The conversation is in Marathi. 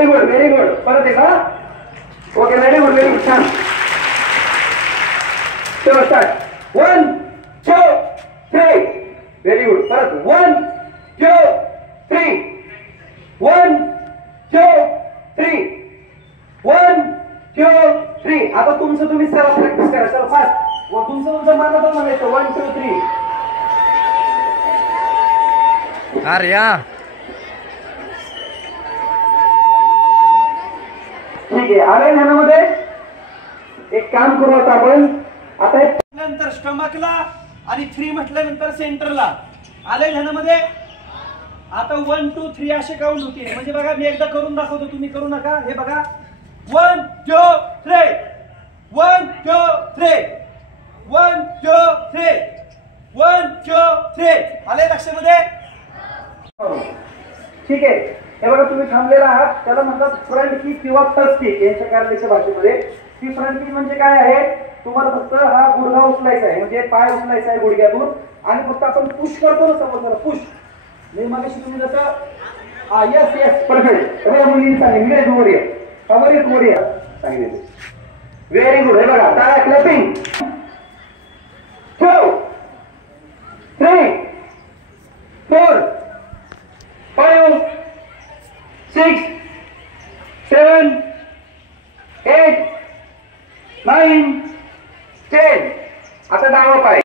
Very good very good. परत एकदा. Okay very good very good. छान. चलो स्टार्ट. 1 2 3. Very good. परत 1 2 3. 1 2 3. 1 2 3. आता तुमचं तुम्ही सर्व प्रॅक्टिस करा. चला फास्ट. व तुमचं मानत म्हणायचं 1 2 3. आर्या ठीक आहे. आले ह्यामध्ये एक काम करू आता आपण. आता नंतर स्टमकला आणि 3 म्हटल्यानंतर सेंटरला आले ह्यामध्ये. आता 1 2 3 असे काउंट होते. म्हणजे बघा मी एकदा करून दाखवतो, तुम्ही करू नका. हे बघा 1 2 3. 1 2 3. 1 2 3. 1 2 3. आले लक्षामध्ये. ठीक आहे. हे बघा तुम्ही थांबलेला आहात. त्याला म्हणतात फ्रंट की किंवा टच किक यांच्या कार्याच्या भाषेमध्ये. ती फ्रंट किक म्हणजे काय आहे, तुम्हाला फक्त हा गुडघा उचलायचा आहे, म्हणजे पाय उचलायचा आहे गुडघ्यातून आणि फक्त आपण पुश करतो ना समोरच्याला. पुश मी मगाशी तुम्ही जसं यस यस परफेक्ट. या मुलीने सांगितले वर सांगितले. Very good. हे बघा टाळ्या क्लॅपिंग. 2 3 4 5 6 7 8 9 10. आता डावा पाय.